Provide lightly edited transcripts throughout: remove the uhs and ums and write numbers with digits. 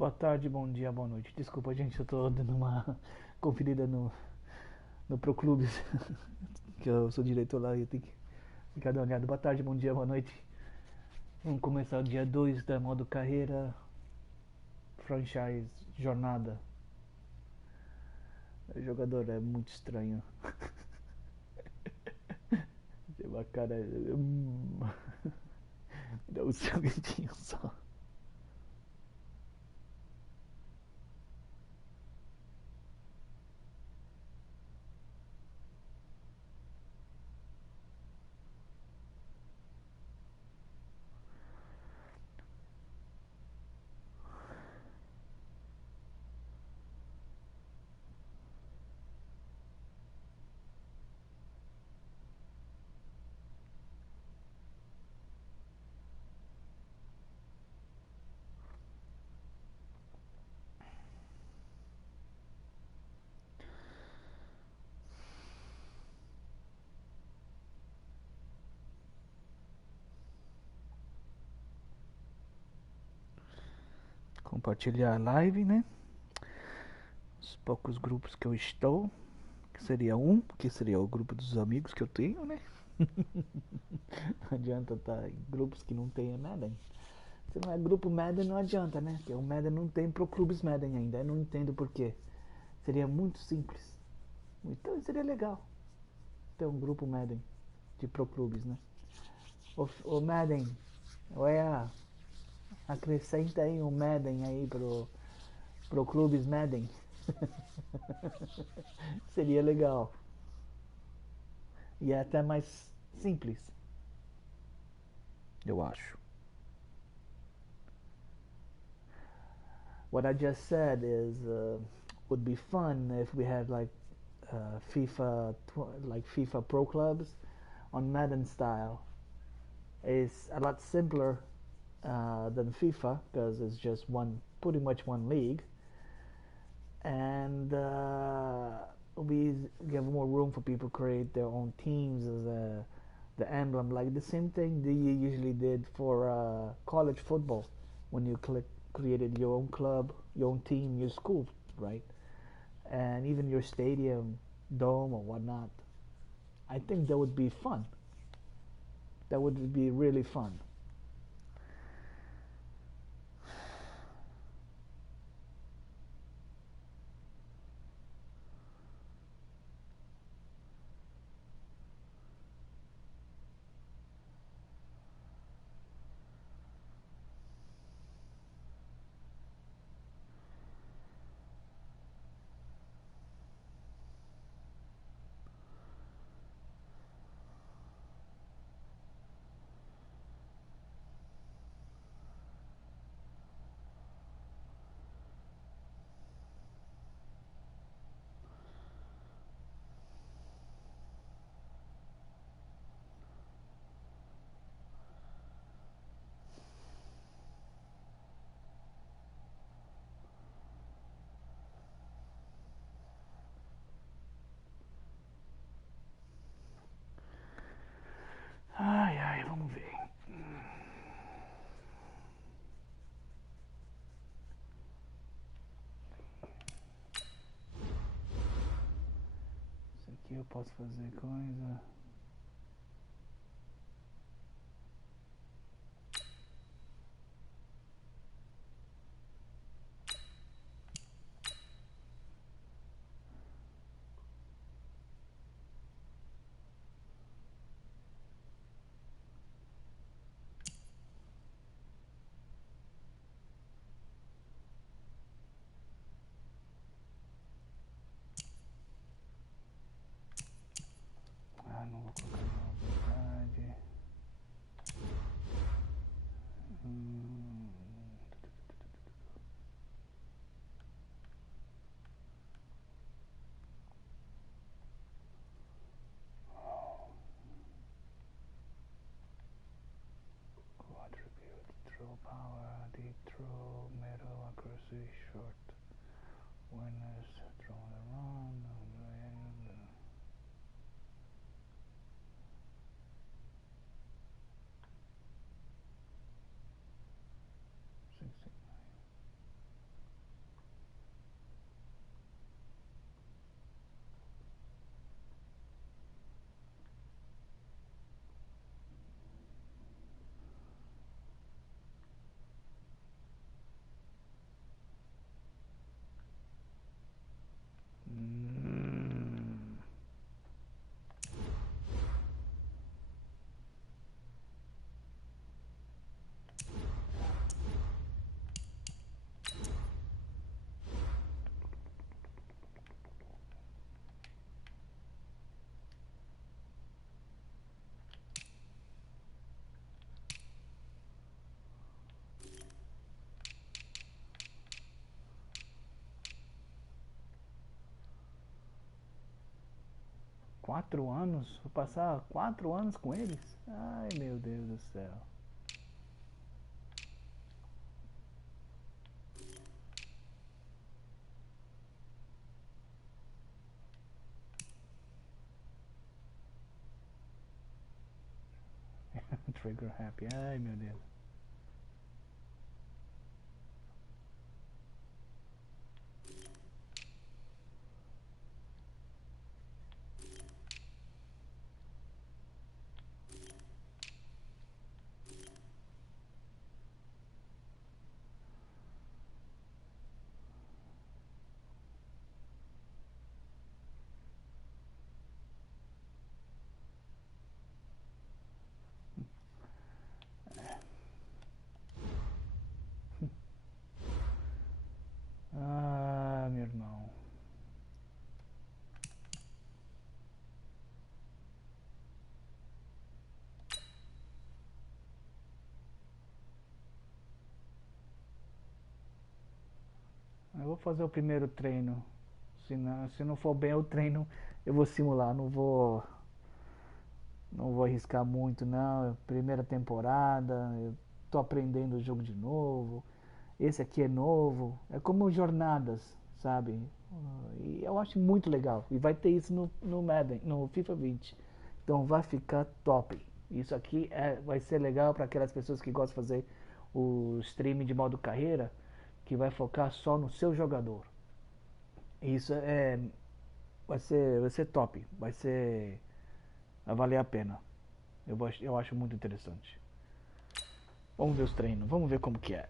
Boa tarde, bom dia, boa noite. Desculpa, gente, eu tô dando uma conferida no Pro Clubes, que eu sou diretor lá e eu tenho que ficar dando uma olhada. Boa tarde, bom dia, boa noite. Vamos começar o dia 2 da modo carreira franchise jornada. O jogador é muito estranho. Tem uma cara. Dá um segundinho só. Compartilhar a live, né? Os poucos grupos que eu estou. Que seria que seria o grupo dos amigos que eu tenho, né? Não adianta estar em grupos que não tem Madden. Se não é grupo Madden, não adianta, né? Porque o Madden não tem pro clubes Madden ainda. Eu não entendo porquê. Seria muito simples. Então seria legal ter um grupo Madden de pro clubes, né? O Madden, olha, acrescenta aí um Madden aí pro clubes Madden. Seria legal. E é até mais simples, eu acho. What I just said is would be fun if we had like FIFA Pro clubs on Madden style. It's a lot simpler than FIFA because it's just pretty much one league, and we give more room for people to create their own teams as the emblem, like the same thing that you usually did for college football when you created your own club, your own team, your school, right? And even your stadium, dome, or whatnot. I think that would be fun. That would be really fun. Ai, ai, vamos ver. Isso aqui eu posso fazer coisa. Ah, não vou colocar novidade. Hum. Attribute, throw power, deep throw, middle accuracy, short. Winners, throw the run. 4 anos? Vou passar 4 anos com eles? Ai, meu Deus do céu. Trigger happy. Ai, meu Deus. Ah, meu irmão. Eu vou fazer o primeiro treino. Se não for bem o treino, eu vou simular. Não vou arriscar muito, não. Primeira temporada, eu tô aprendendo o jogo de novo. Esse aqui é novo. É como jornadas, sabe? E eu acho muito legal. E vai ter isso no Madden, no FIFA 20. Então vai ficar top. Isso aqui vai ser legal para aquelas pessoas que gostam de fazer o streaming de modo carreira, que vai focar só no seu jogador. Isso vai ser top. Vai valer a pena. Eu acho muito interessante. Vamos ver os treinos, vamos ver como que é.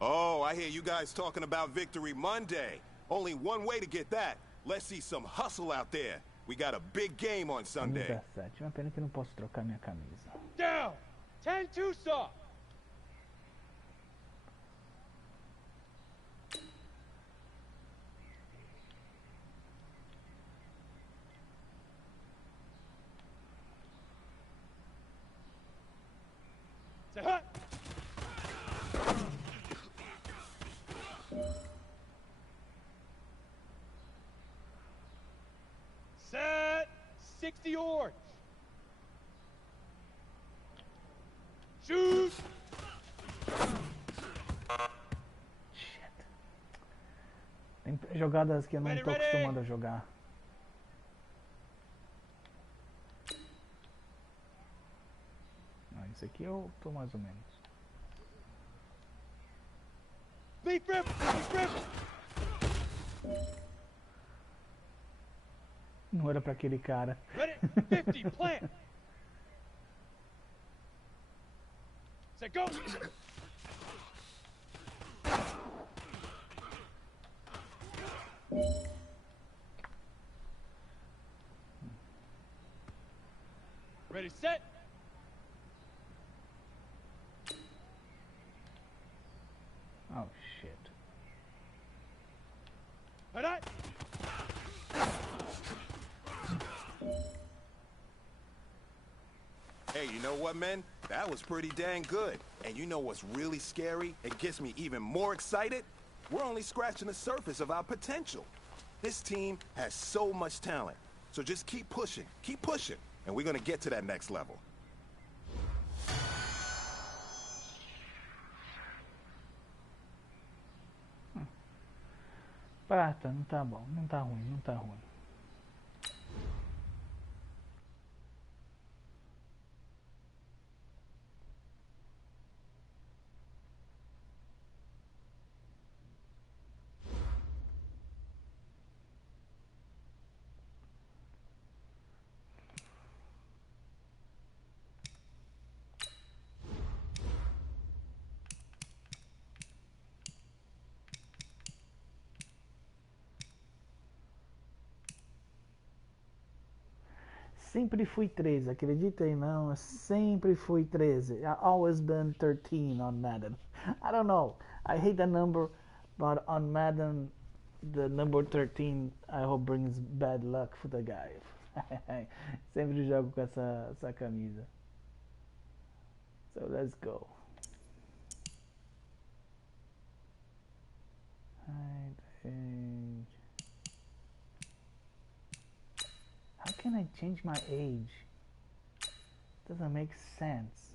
Oh, I hear you guys talking about Victory Monday. Only one way to get that. Let's see some hustle out there. We got a big game on Sunday. 17. Uma pena que eu não posso trocar minha camisa. Down! 10-2 soft! Say hut! Set! 60 orange! Shoot! Shit. Tem jogadas que eu não tô acostumado a jogar. Isso aqui eu tô mais ou menos. Leaf rip! Leaf rip! Não era pra aquele cara. Ready? 50, plant! Say go! Ready, set! Oh shit. Alright! Hey, you know what, men? That was pretty dang good. And you know what's really scary? It gets me even more excited? We're only scratching the surface of our potential. This team has so much talent. So just keep pushing, and we're gonna get to that next level. Prata, não tá bom, não tá ruim, não tá ruim. Sempre fui 13, acreditem não, eu sempre fui 13. I always been 13 on Madden. I don't know, I hate the number, but on Madden, the number 13 I hope brings bad luck for the guy. Sempre jogo com essa camisa. So let's go. How can I change my age? Doesn't make sense.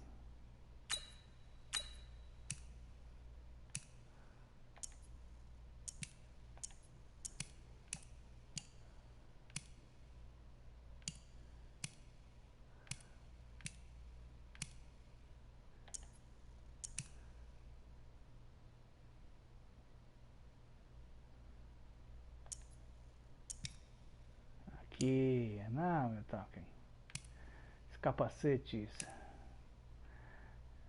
Aqui, now we're talking. Os capacetes.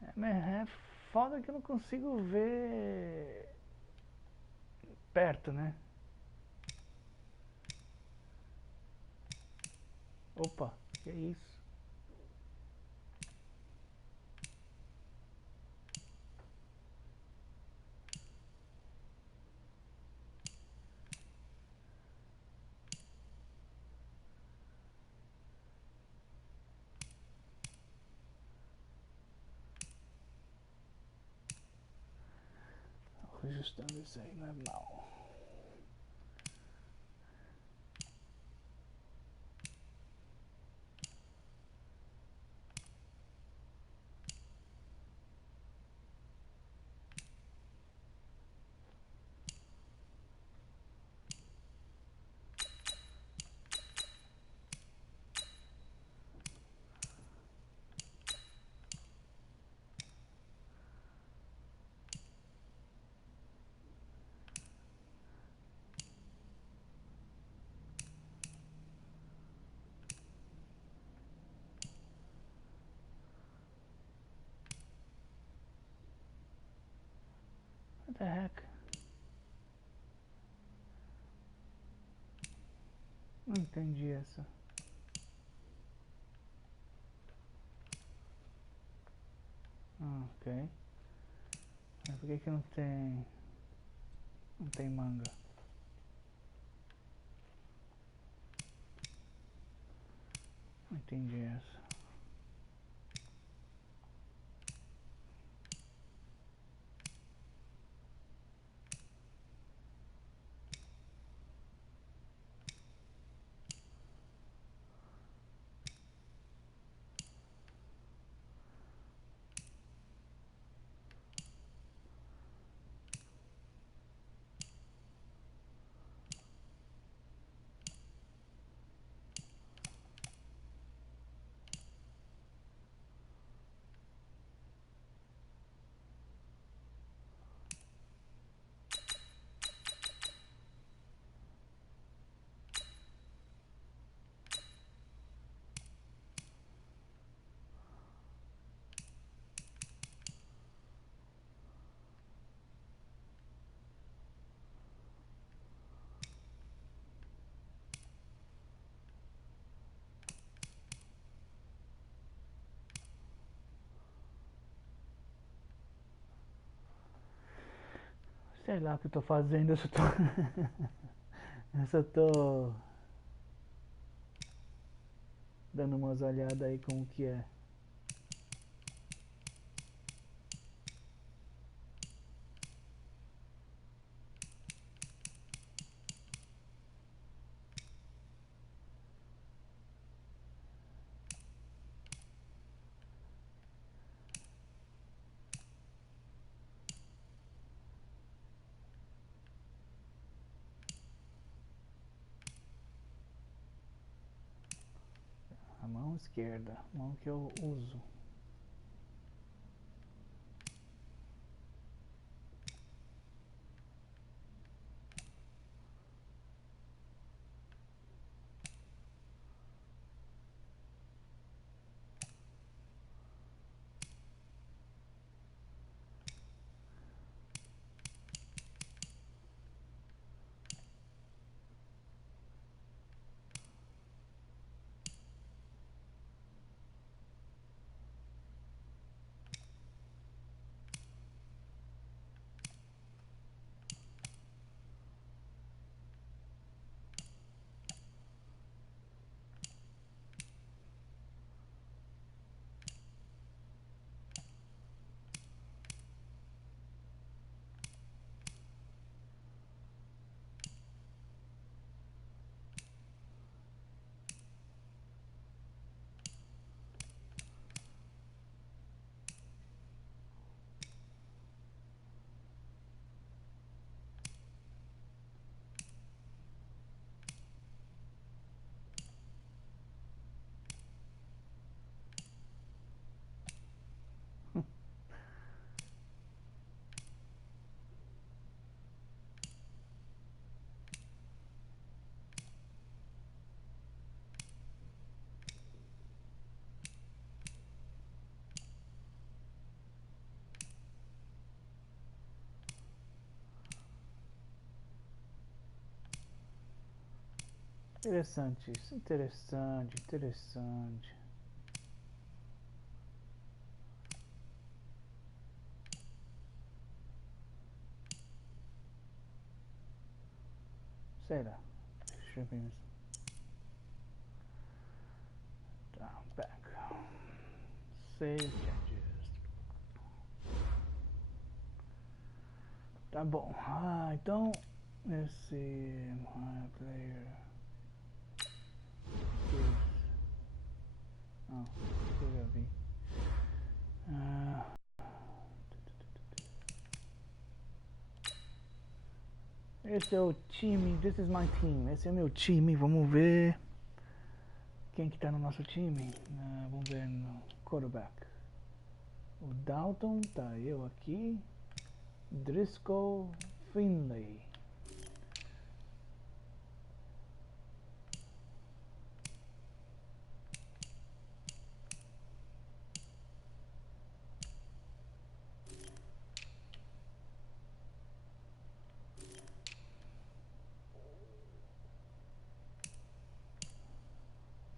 É foda que eu não consigo ver perto, né? Opa, que isso? Ajustando isso aí, normal. What the heck? Não entendi essa. Ok. Mas por que não tem... Não tem manga? Não entendi essa. Sei lá o que eu tô fazendo, eu só tô... eu só tô... dando umas olhadas aí como que é. A mão esquerda, a mão que eu uso. Interessante isso, interessante, interessante. Será? Deixa eu ver isso. Tá, back. Save changes. Tá bom. Então esse player. Eu já vi. Esse é o time. This is my team. Esse é meu time. Vamos ver quem que tá no nosso time. Vamos ver no quarterback. O Dalton, tá eu aqui. Driscoll, Finley.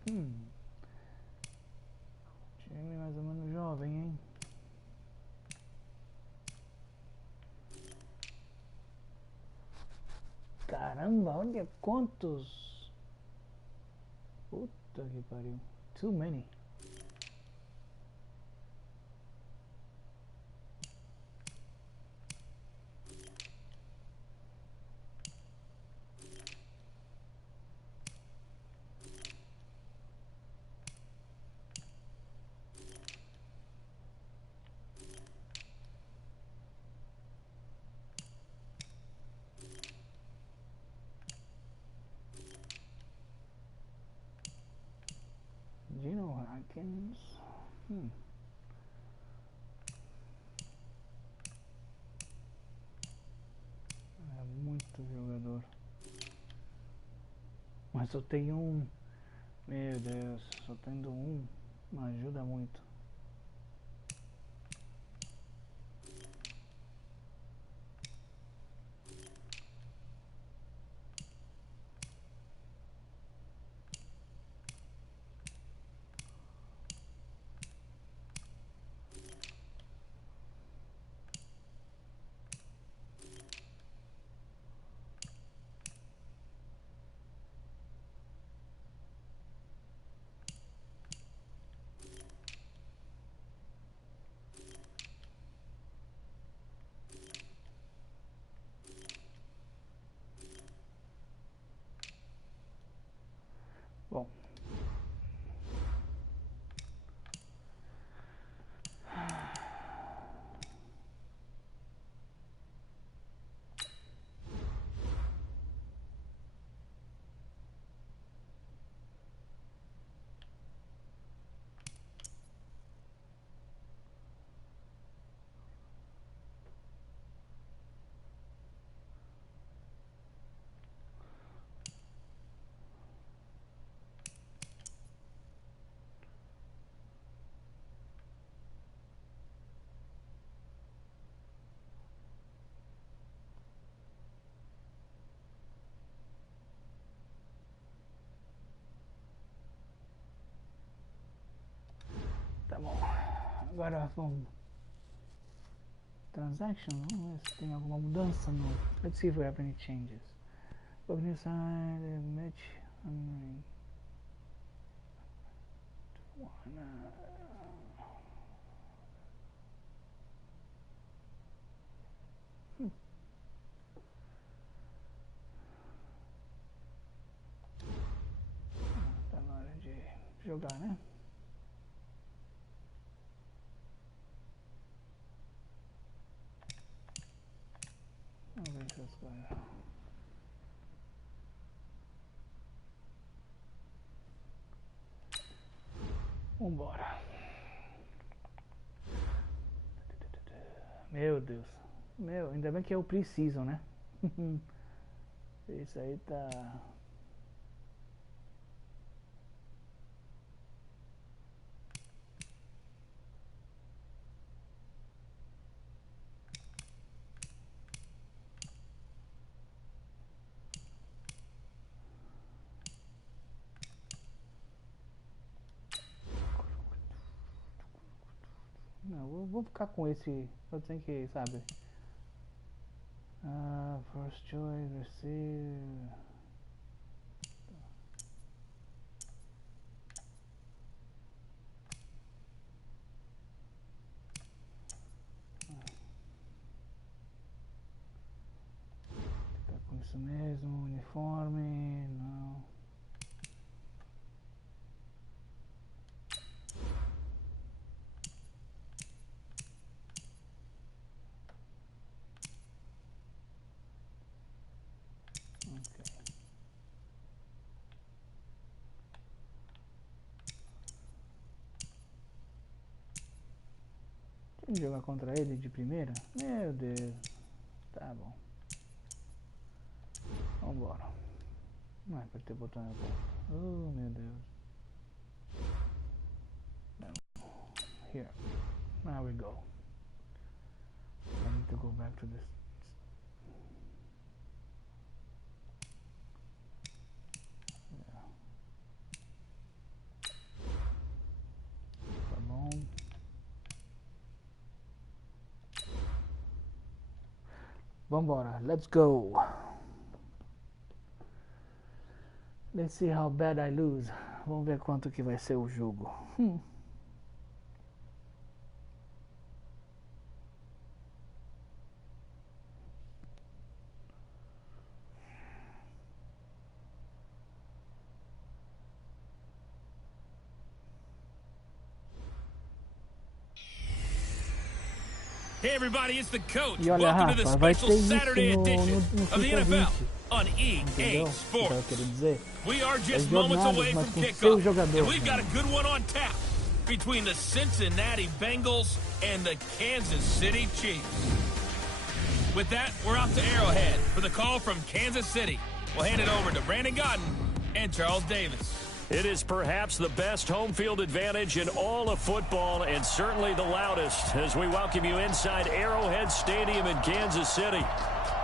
Time mais ou menos jovem, hein? Caramba, olha quantos. Puta que pariu. Too many. Gino Hackins. É muito jogador. Mas só tem um. Meu Deus, só tendo um não ajuda muito. Bom. Tá bom. Agora vamos. Transaction, vamos ver se tem alguma mudança no. Let's see if we have any changes. Open side, match. Tá na hora de jogar, né? Vamos ver essas coisas. Vambora. Meu Deus. Meu, ainda bem que é o preciso, né? Isso aí tá. Não, vou ficar com esse. Eu tenho que, sabe? First choice, receive. Ficar com isso mesmo, uniforme, não. Tem que jogar contra ele de primeira? Meu Deus. Tá bom. Vambora. Não é pra ter botão na porta. Oh, meu Deus. No. Here. Now we go. I need to go back to this. Yeah. Tá bom. Vambora. Let's go. Let's see how bad I lose. Vamos ver quanto que vai ser o jogo. Hey everybody, it's the coach. E olha, Welcome to the Rafa, vai special ter isso Saturday no edition of the FIFA NFL 20. on EA Entendeu? Sports. Quero dizer. We are just As moments jornadas, away mas from com seu kickoff, jogador. and we've got a good one on tap between the Cincinnati Bengals and the Kansas City Chiefs. With that, we're off to Arrowhead for the call from Kansas City. We'll hand it over to Brandon Godden and Charles Davis. It is perhaps the best home field advantage in all of football, and certainly the loudest, as we welcome you inside Arrowhead Stadium in Kansas City.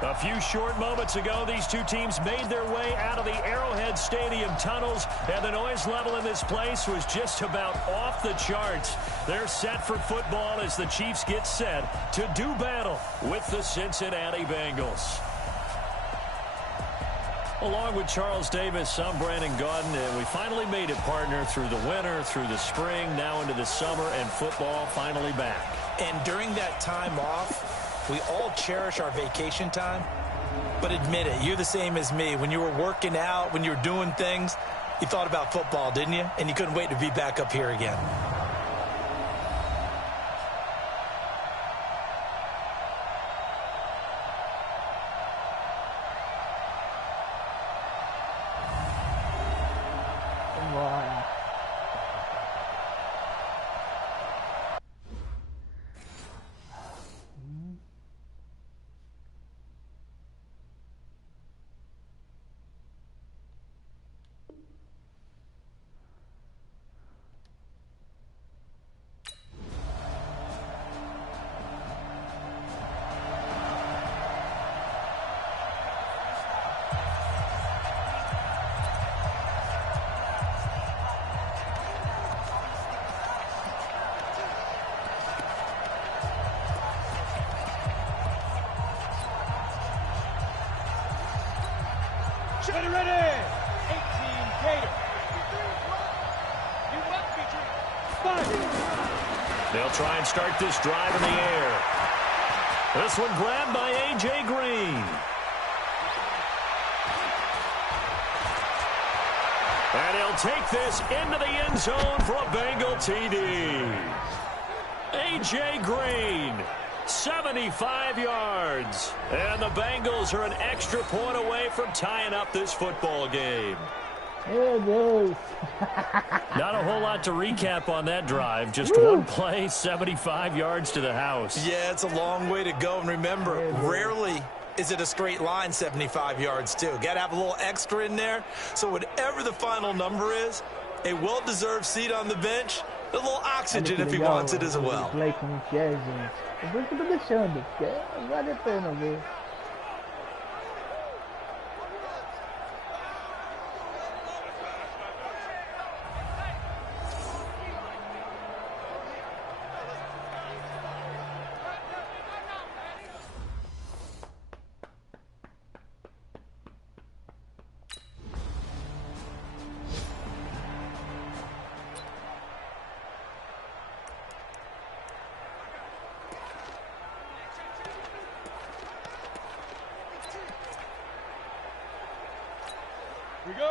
A few short moments ago, these two teams made their way out of the Arrowhead Stadium tunnels, and the noise level in this place was just about off the charts. They're set for football as the Chiefs get set to do battle with the Cincinnati Bengals. Along with Charles Davis, I'm Brandon Godden, and we finally made it, partner, through the winter, through the spring, now into the summer, and football finally back. And during that time off, we all cherish our vacation time. But admit it, you're the same as me. When you were working out, when you were doing things, you thought about football, didn't you? And you couldn't wait to be back up here again. Vambora. Ready, ready! 18 Gator. You left me, 5. They'll try and start this drive in the air. This one grabbed by A.J. Green. And he'll take this into the end zone for a Bengal TD. A.J. Green, 75 yards. And the Bengals are an extra point away from tying up this football game. Meu Deus. Not a whole lot to recap on that drive. Just one play, 75 yards to the house. Yeah, it's a long way to go. And remember, rarely is it a straight line 75 yards, too. Got to have a little extra in there. So whatever the final number is, a well-deserved seat on the bench, a little oxygen if he wants it as well. Play como que é, gente. Eu vou ficar deixando, porque vale a pena ver.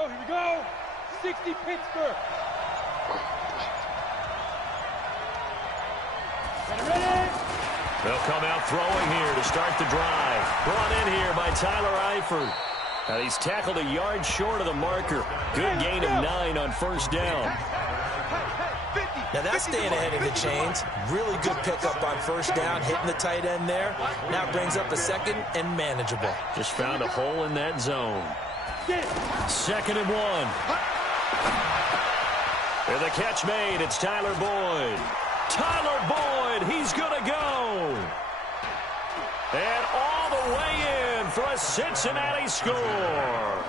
go, here we go. 60 Pittsburgh. Ready? They'll come out throwing here to start the drive. Brought in here by Tyler Eifert. And he's tackled a yard short of the marker. Good gain of 9 on first down. Now that's staying ahead of the chains. Really good pickup on first down, hitting the tight end there. Now it brings up a second and manageable. Just found a hole in that zone. 2nd and 1. And the catch made. It's Tyler Boyd. Tyler Boyd, he's going to go. And all the way in for a Cincinnati score.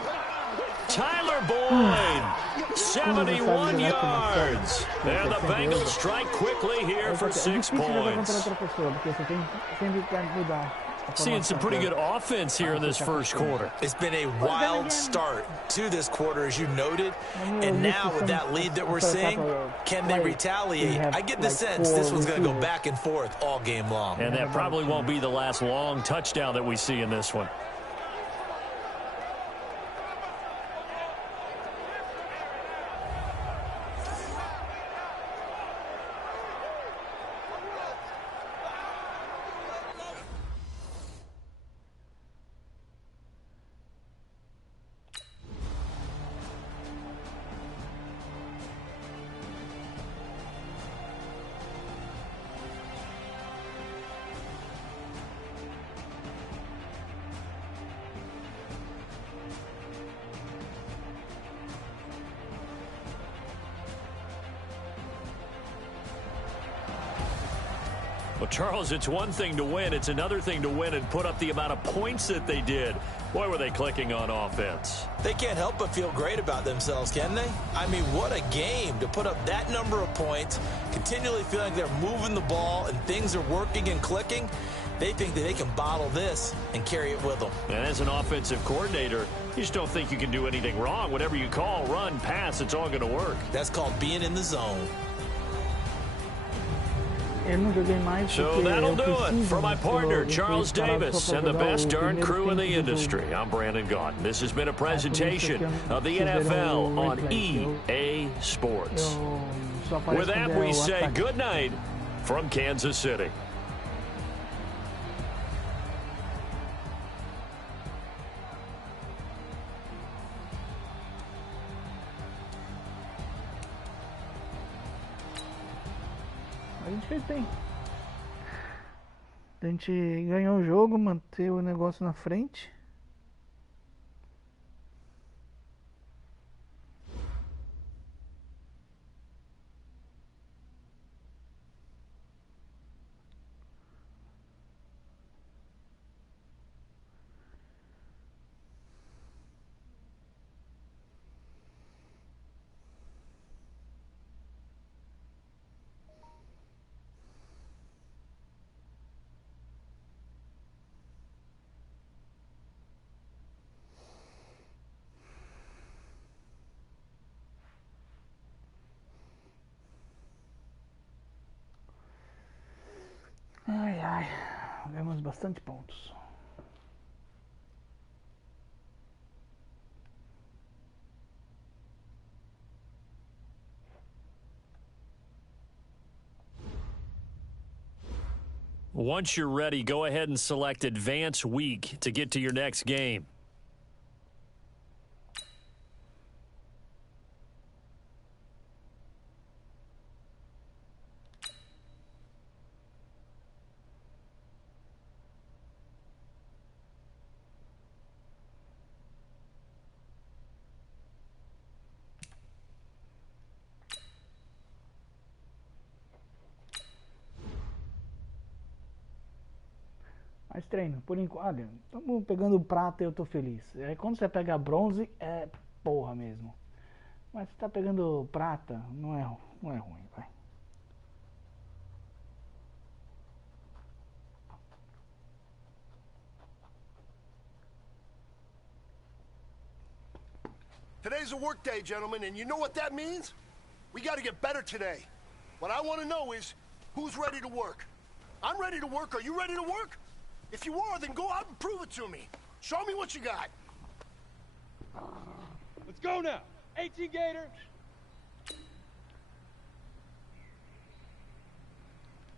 Tyler Boyd, 71 yards. And the Bengals strike quickly here for 6 points. Seeing some pretty good offense here in this first quarter. It's been a wild start to this quarter, as you noted. And now with that lead that we're seeing, can they retaliate? I get the sense this one's going to go back and forth all game long. And that probably won't be the last long touchdown that we see in this one. Well, Charles, it's one thing to win. It's another thing to win and put up the amount of points that they did. Boy, were they clicking on offense. They can't help but feel great about themselves, can they? I mean, what a game to put up that number of points, continually feeling they're moving the ball and things are working and clicking. They think that they can bottle this and carry it with them. And as an offensive coordinator, you just don't think you can do anything wrong. Whatever you call, run, pass, it's all going to work. That's called being in the zone. So that'll do it for my partner, Charles Davis, and the best darn crew in the industry. I'm Brandon Gaunt. This has been a presentation of the NFL on EA Sports. With that, we say good night from Kansas City. A gente fez bem. A gente ganhou o jogo, manter o negócio na frente. Ai, ai, ganhamos bastante pontos. Once you're ready, go ahead and select Advance Week to get to your next game. Mas treino, por enquanto, olha, estamos pegando prata e eu tô feliz. Quando você pega bronze, é porra mesmo. Mas você tá pegando prata, não é ruim, vai. Today's a work day, gentlemen, and you know what that means? We got to get better today. What I want to know is, who's ready to work? I'm ready to work. Are you ready to work? If you are, then go out and prove it to me. Show me what you got. Let's go now. 18 Gator.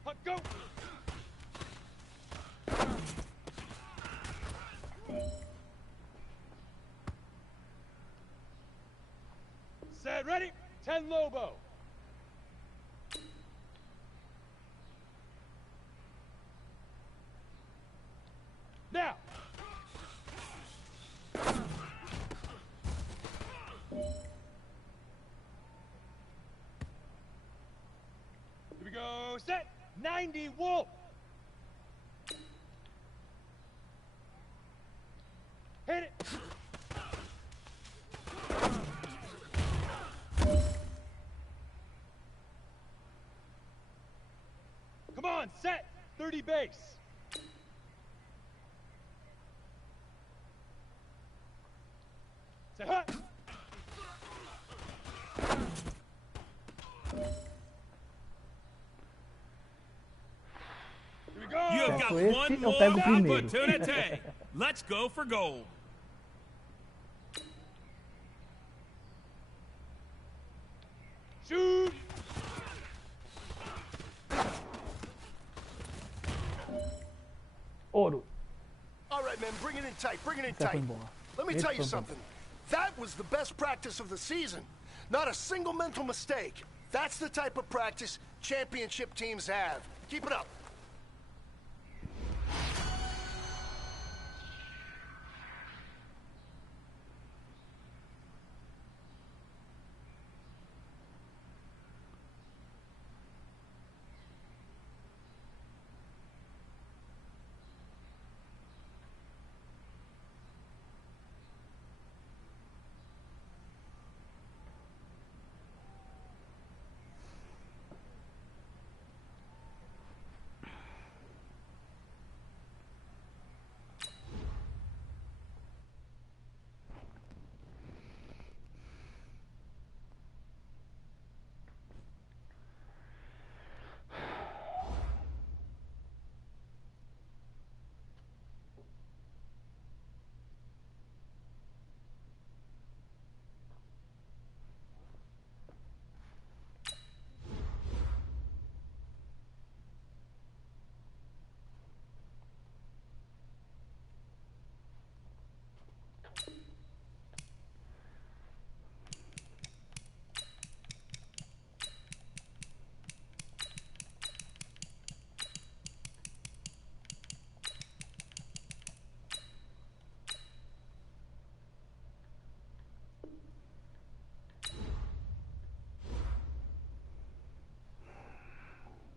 Huck, go. Set, ready. 10 Lobo. Now. Here we go. Set. 90 Wolf. Hit it. Come on, set. 30 base. Say hut. Here we go. You have got Esse one eu more pego primeiro. opportunity. Let's go for gold. Shoot. Ouro. All right, men, bring it in tight. Bring it in Essa foi tight. boa. Let me Esse tell you foi bom. something. That was the best practice of the season. Not a single mental mistake. That's the type of practice championship teams have. Keep it up.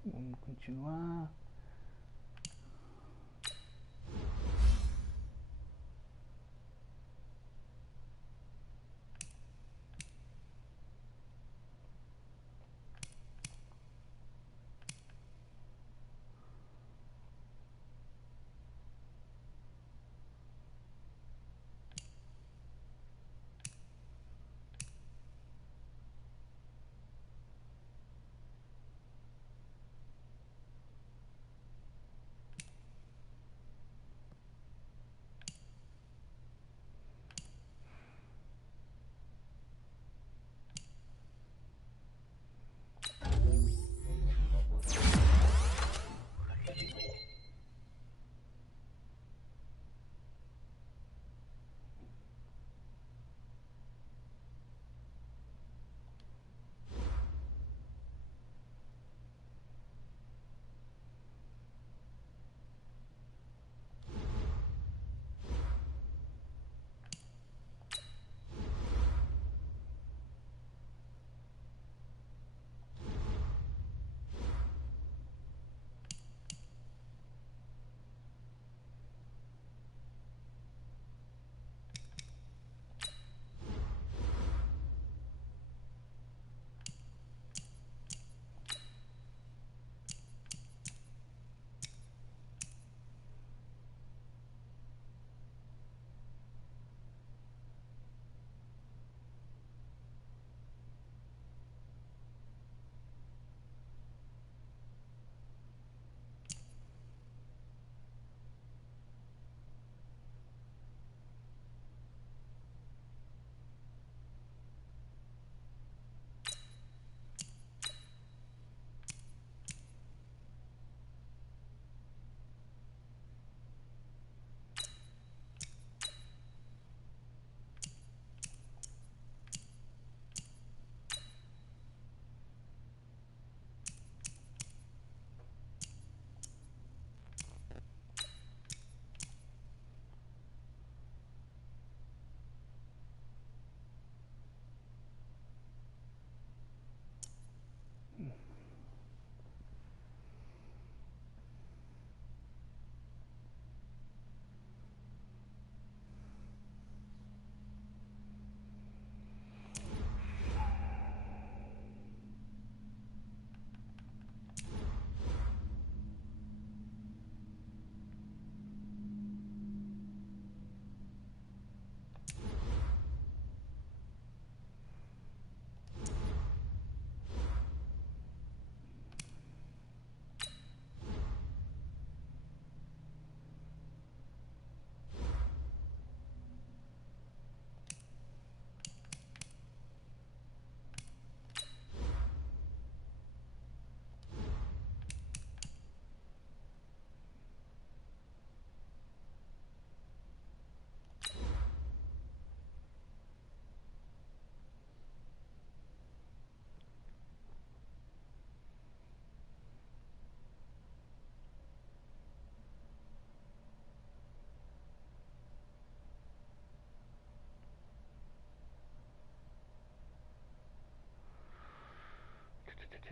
Vamos continuar.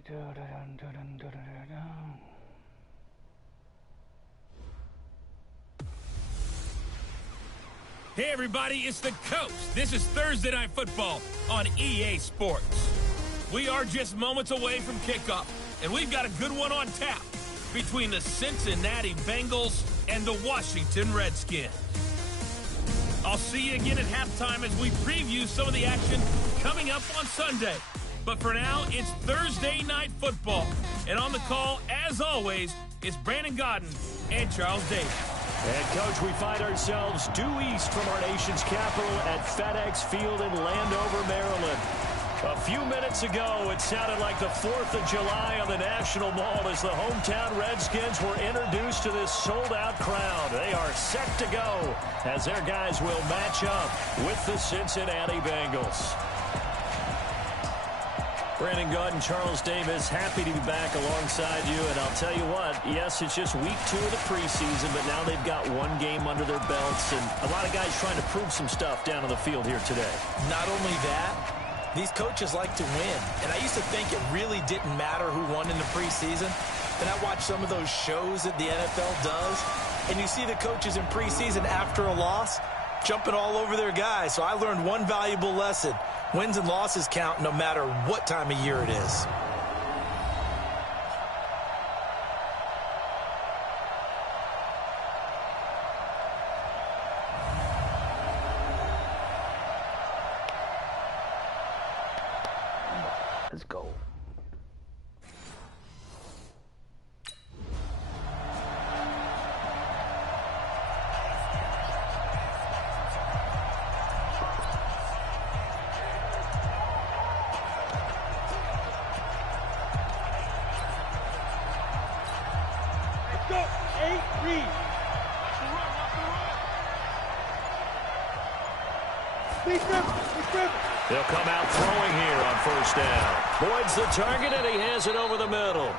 Hey everybody, it's the Coach. This is Thursday Night Football on EA Sports. We are just moments away from kickoff, and we've got a good one on tap between the Cincinnati Bengals and the Washington Redskins. I'll see you again at halftime as we preview some of the action coming up on Sunday. But for now, it's Thursday Night Football. And on the call, as always, is Brandon Godden and Charles Davis. And, Coach, we find ourselves due east from our nation's capital at FedEx Field in Landover, Maryland. A few minutes ago, it sounded like the 4th of July on the National Mall as the hometown Redskins were introduced to this sold-out crowd. They are set to go as their guys will match up with the Cincinnati Bengals. Brandon Godden, Charles Davis, happy to be back alongside you. And I'll tell you what, yes, it's just week 2 of the preseason, but now they've got one game under their belts. And a lot of guys trying to prove some stuff down on the field here today. Not only that, these coaches like to win. And I used to think it really didn't matter who won in the preseason. Then I watch some of those shows that the NFL does, and you see the coaches in preseason after a loss jumping all over their guys. So I learned one valuable lesson. Wins and losses count no matter what time of year it is. Let's go. Let's go. 8 read. They'll come out throwing here on first down. Boyd's the target, and he has it over the middle.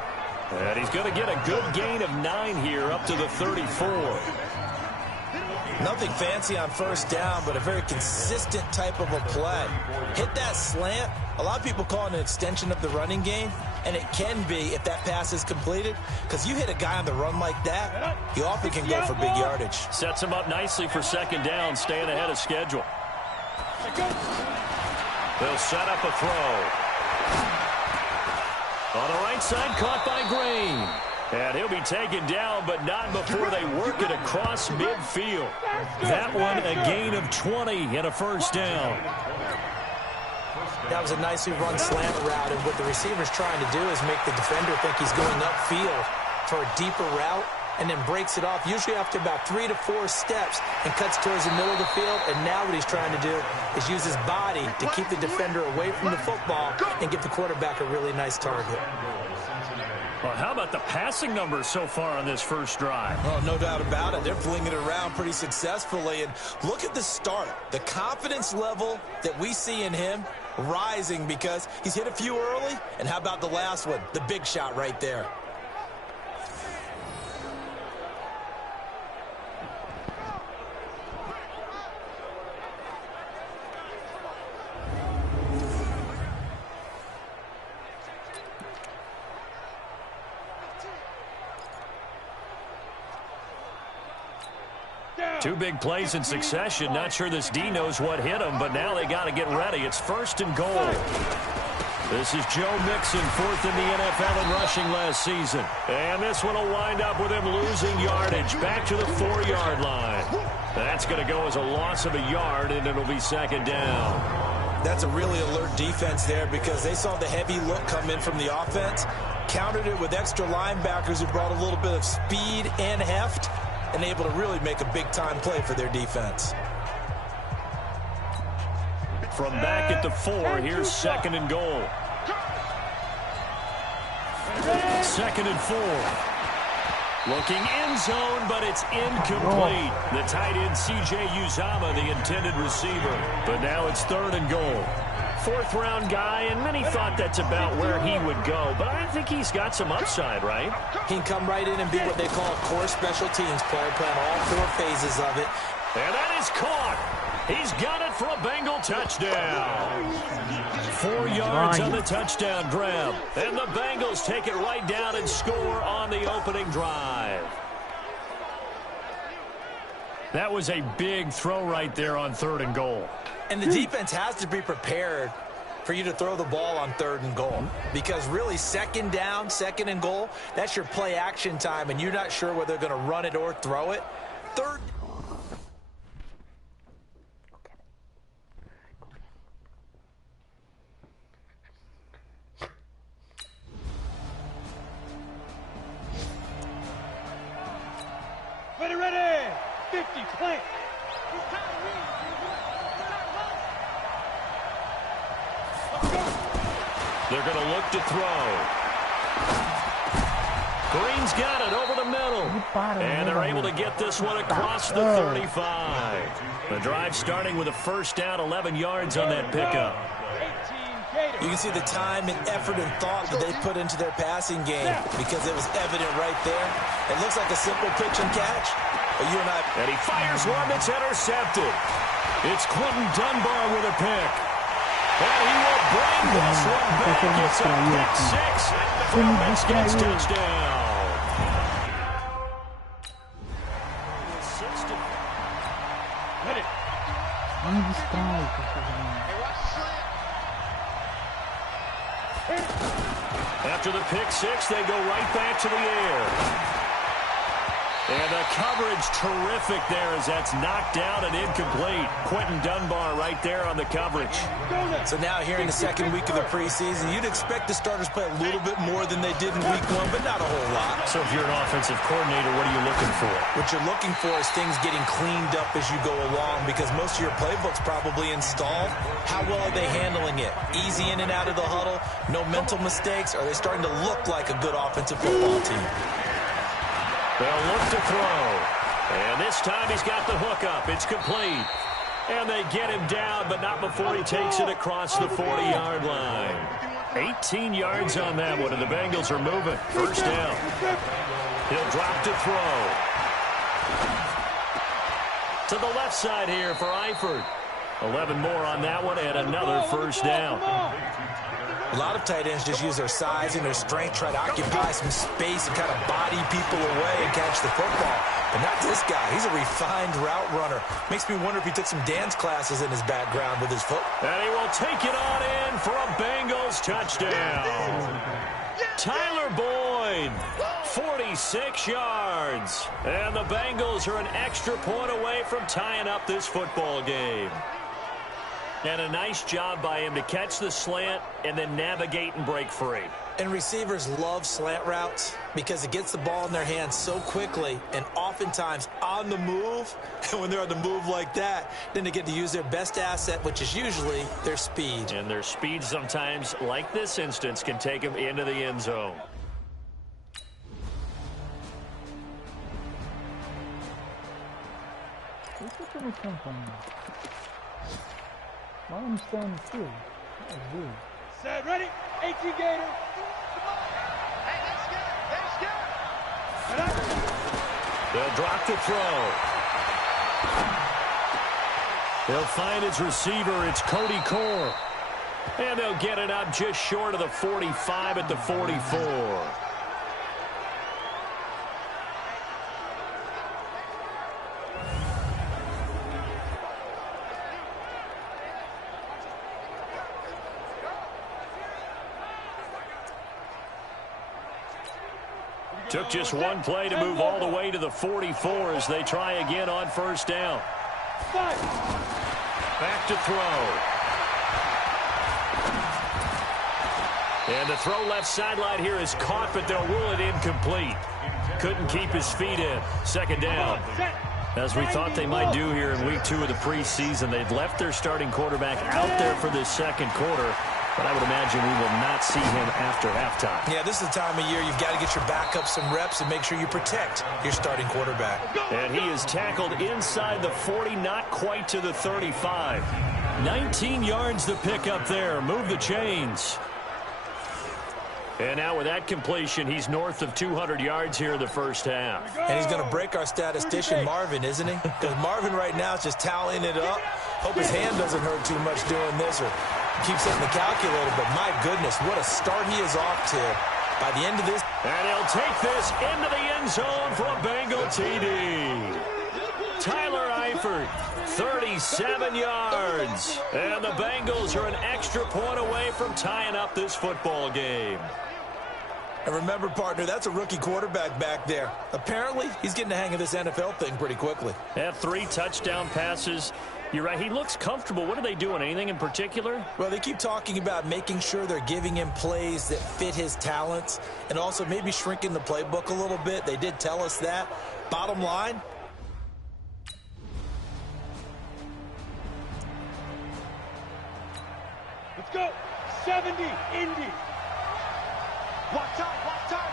And he's going to get a good gain of 9 here up to the 34. Nothing fancy on first down, but a very consistent type of a play. Hit that slant. A lot of people call it an extension of the running game, and it can be if that pass is completed, because you hit a guy on the run like that, he often can go for big yardage. Sets him up nicely for second down, staying ahead of schedule. They'll set up a throw. On the right side, caught by Green. And he'll be taken down, but not before they work it across midfield. That one, a gain of 20 and a first down. That was a nicely run slant route, and what the receiver's trying to do is make the defender think he's going upfield for a deeper route, and then breaks it off, usually after about 3 to 4 steps, and cuts towards the middle of the field. And now what he's trying to do is use his body to keep the defender away from the football and give the quarterback a really nice target. Well, how about the passing numbers so far on this first drive? Well, no doubt about it. They're flinging it around pretty successfully. And look at the start. The confidence level that we see in him rising because he's hit a few early. And how about the last one? The big shot right there. Two big plays in succession. Not sure this D knows what hit him, but now they got to get ready. It's 1st and goal. This is Joe Mixon, 4th in the NFL in rushing last season. And this one will wind up with him losing yardage back to the 4-yard line. That's going to go as a loss of a yard, and it'll be second down. That's a really alert defense there because they saw the heavy look come in from the offense, countered it with extra linebackers who brought a little bit of speed and heft, and able to really make a big-time play for their defense. From back at the 4, here's 2nd and goal. 2nd and 4. Looking end zone, but it's incomplete. The tight end, C.J. Uzama, the intended receiver. But now it's 3rd and goal. 4th-round guy, and many thought that's about where he would go. But I think he's got some upside, right? He can come right in and be what they call a core special teams player, playing all 4 phases of it. And that is caught. He's got it for a Bengal touchdown. 4 yards on the touchdown grab. And the Bengals take it right down and score on the opening drive. That was a big throw right there on 3rd and goal. And the defense has to be prepared for you to throw the ball on 3rd and goal. Because really, 2nd down, 2nd and goal, that's your play action time, and you're not sure whether they're going to run it or throw it. 3rd. Ready. 50, plant. They're going to look to throw. Green's got it over the middle. And they're able to get this one across the 35. The drive starting with a first down, 11 yards on that pickup. You can see the time and effort and thought that they put into their passing game because it was evident right there. It looks like a simple pitch and catch, but and he fires one that's intercepted. It's Quentin Dunbar with a pick. And he will bring this one back. It's a pick 6 for a Redskins touchdown. After the pick 6, they go right back to the air. And the coverage terrific there as that's knocked down and incomplete. Quentin Dunbar right there on the coverage. So now here in the 2nd week of the preseason, you'd expect the starters play a little bit more than they did in week 1, but not a whole lot. So if you're an offensive coordinator, what are you looking for? What you're looking for is things getting cleaned up as you go along because most of your playbook's probably installed. How well are they handling it? Easy in and out of the huddle? No mental mistakes? Are they starting to look like a good offensive football team? They'll look to throw. And this time he's got the hook up. It's complete. And they get him down, but not before he takes it across the 40-yard line. 18 yards on that one, and the Bengals are moving. First down. He'll drop to throw. To the left side here for Eifert. 11 more on that one, and another first down. A lot of tight ends just use their size and their strength, try to occupy some space and kind of body people away and catch the football. But not this guy. He's a refined route runner. Makes me wonder if he took some dance classes in his background with his foot. And he will take it on in for a Bengals touchdown. Tyler Boyd, 46 yards. And the Bengals are an extra point away from tying up this football game. And a nice job by him to catch the slant and then navigate and break free. And receivers love slant routes because it gets the ball in their hands so quickly and oftentimes on the move. And when they're on the move like that, then they get to use their best asset, which is usually their speed. And their speed sometimes, like this instance, can take them into the end zone. Why am I standing still? That was weird. Set, ready? 18 Gator. Hey, let's go. They'll drop the throw. They'll find his receiver. It's Cody Core. And they'll get it up just short of the 45 at the 44. Took just one play to move all the way to the 44 as they try again on first down. Back to throw. And the throw left sideline here is caught, but they'll rule it incomplete. Couldn't keep his feet in. Second down. As we thought they might do here in week 2 of the preseason, they've left their starting quarterback out there for this second quarter. But I would imagine we will not see him after halftime. Yeah, this is the time of year you've got to get your backup some reps and make sure you protect your starting quarterback. And he is tackled inside the 40, not quite to the 35. 19 yards to pick up there. Move the chains. And now with that completion, he's north of 200 yards here in the first half. And he's going to break our statistician, Marvin, isn't he? Because Marvin right now is just tallying it up, Hope his hand doesn't hurt too much doing this or keeps hitting the calculator, but my goodness, what a start he is off to by the end of this. And he'll take this into the end zone for a Bengal TD. Tyler Eifert, 37 yards. And the Bengals are an extra point away from tying up this football game. And remember, partner, that's a rookie quarterback back there. Apparently, he's getting the hang of this NFL thing pretty quickly. Had 3 touchdown passes. You're right, he looks comfortable. What are they doing? Anything in particular? Well, they keep talking about making sure they're giving him plays that fit his talents and also maybe shrinking the playbook a little bit. They did tell us that. Bottom line, Let's go. 70, Indy. Watch out, watch out.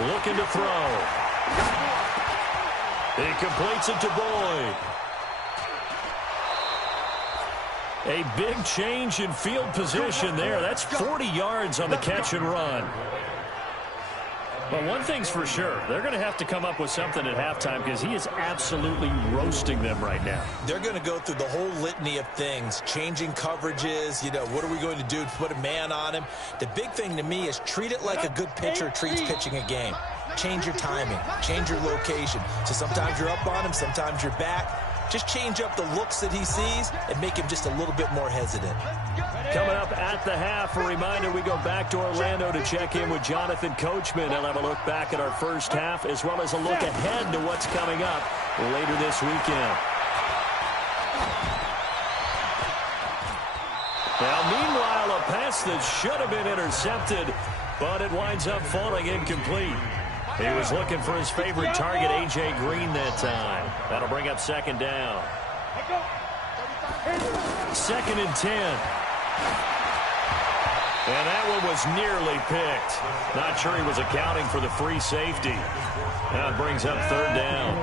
Looking to throw. He completes it to Boyd. A big change in field position there. That's 40 yards on the catch and run. But one thing's for sure, they're going to have to come up with something at halftime because he is absolutely roasting them right now. they're going to go through the whole litany of things, changing coverages, what are we going to do to put a man on him? The big thing to me is treat it like a good pitcher treats pitching a game. Change your timing, change your location. So sometimes you're up on him, sometimes you're back. Just change up the looks that he sees and make him just a little bit more hesitant. Coming up at the half, a reminder, we go back to Orlando to check in with Jonathan Coachman. He'll have a look back at our first half as well as a look ahead to what's coming up later this weekend. Now, meanwhile, a pass that should have been intercepted, but it winds up falling incomplete. He was looking for his favorite target, A.J. Green, that time. That'll bring up second down. 2nd and 10. And that one was nearly picked. Not sure he was accounting for the free safety. Now it brings up 3rd down.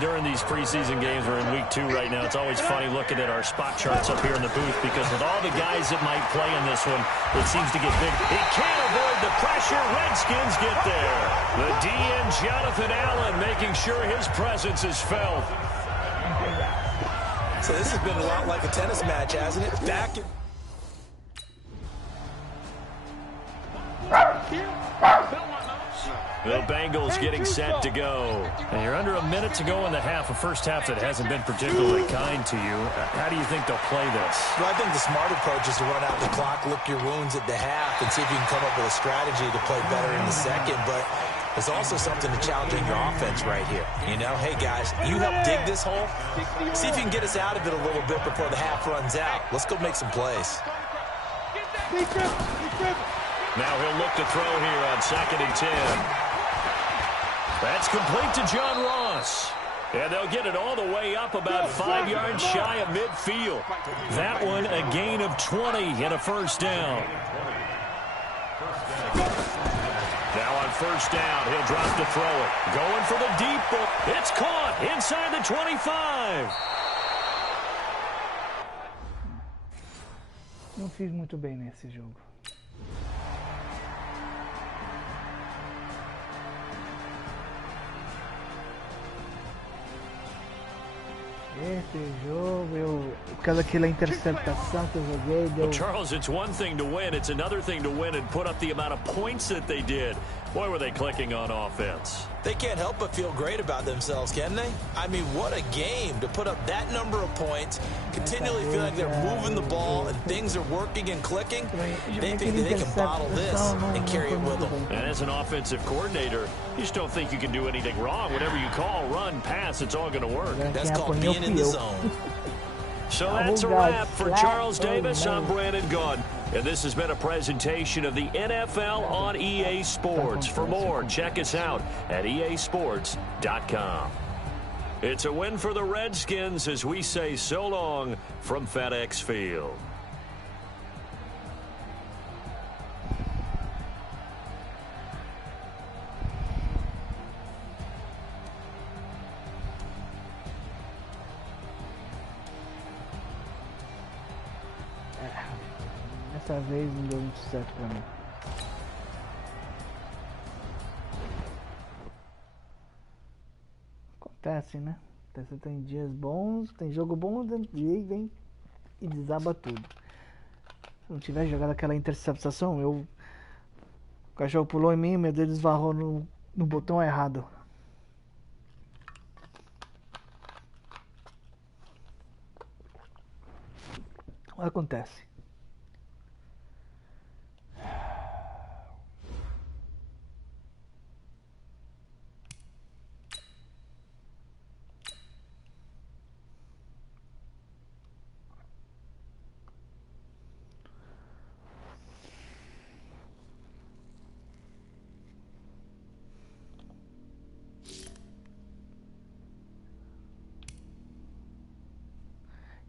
During these preseason games, we're in week 2 right now, it's always funny looking at our spot charts up here in the booth because with all the guys that might play in this one, it seems to get big. He can't avoid the pressure. Redskins get there. The DN, Jonathan Allen, making sure his presence is felt. So this has been a lot like a tennis match, hasn't it? Back in... The Bengals getting set to go. And you're under a minute to go in the half, a first half that hasn't been particularly kind to you. How do you think they'll play this? Well, I think the smart approach is to run out the clock, lick your wounds at the half, and see if you can come up with a strategy to play better in the second. But there's also something to challenging your offense right here. Hey, guys, you help dig this hole. See if you can get us out of it a little bit before the half runs out. Let's go make some plays. Now he'll look to throw here on 2nd and 10. That's complete to John Ross. And they'll get it all the way up about 5 yards shy of midfield. That one a gain of 20 and a first down. Now on first down, he'll drop to throw it. Going for the deep ball. It's caught inside the 25. Não fiz muito bem nesse jogo. Esse jogo, por causa daquela interceptação que eu joguei, deu... Well, Charles, it's one thing to win. It's another thing to win and put up the amount of points that they did. Boy, were they clicking on offense. They can't help but feel great about themselves, can they? I mean, what a game to put up that number of points, continually feel like they're moving the ball and things are working and clicking. They think that they can bottle this and carry it with them. And as an offensive coordinator, you just don't think you can do anything wrong. Whatever you call, run, pass, it's all going to work. That's called being in the zone. So that's a wrap for Charles Davis. I'm Brandon Gunn. And this has been a presentation of the NFL on EA Sports. For more, check us out at easports.com. It's a win for the Redskins as we say so long from FedEx Field. Dessa vez não deu muito certo pra mim. Acontece, né? Você tem dias bons, tem jogo bom, e aí vem e desaba tudo. Se não tiver jogado aquela interceptação, o cachorro pulou em mim e meu dedo esbarrou no botão errado. Acontece.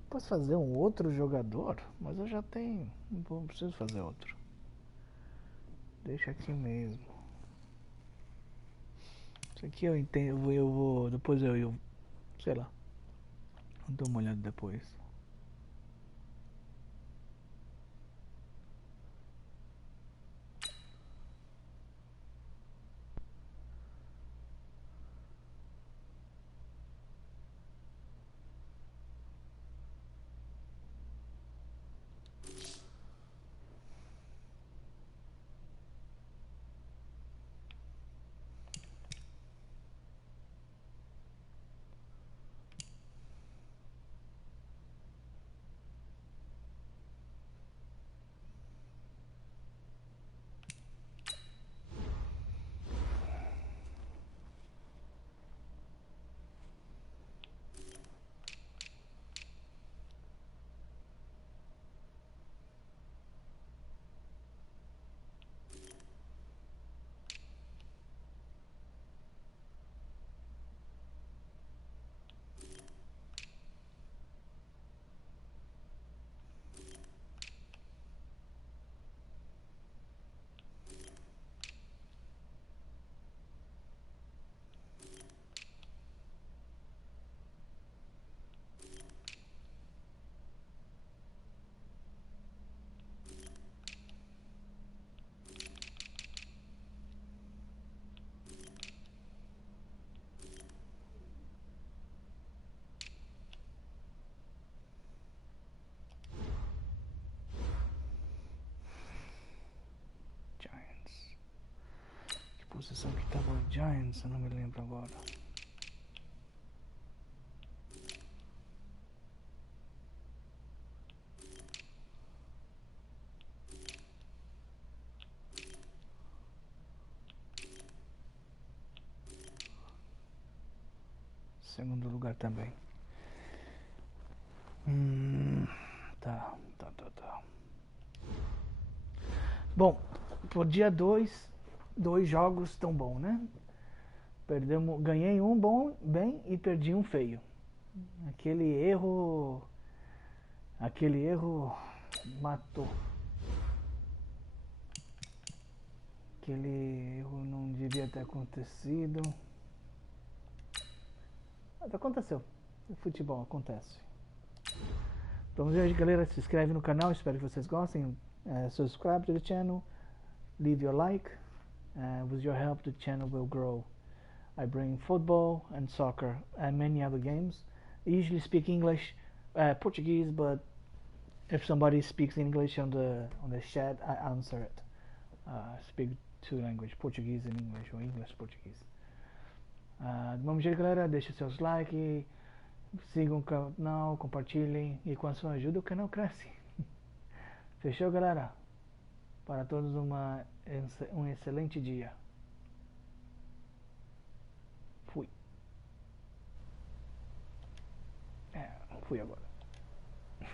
Posso fazer um outro jogador, mas eu já tenho. Não preciso fazer outro. Deixa aqui mesmo. Isso aqui eu entendo. Eu vou. Depois eu sei lá. Vou dar uma olhada depois. Que posição que tava o Giants? Eu não me lembro agora. Segundo lugar também. Tá. Bom, por dia 2 jogos tão bom, né? Ganhei um bem e perdi um feio. Aquele erro matou. Aquele erro não devia ter acontecido. Mas aconteceu. O futebol acontece. Então, hoje, galera, se inscreve no canal. Espero que vocês gostem. Subscribe to the channel. Leave your like. With your help, the channel will grow. I bring football and soccer and many other games. I usually speak English, Portuguese, but if somebody speaks English on the chat, I answer it. Speak two languages, Portuguese and English, or English Portuguese. Do mesmo jeito, galera, deixem seus likes, sigam o canal, compartilhem, e com a sua ajuda o canal cresce. Fechou, galera? Para todos um excelente dia. Fui agora.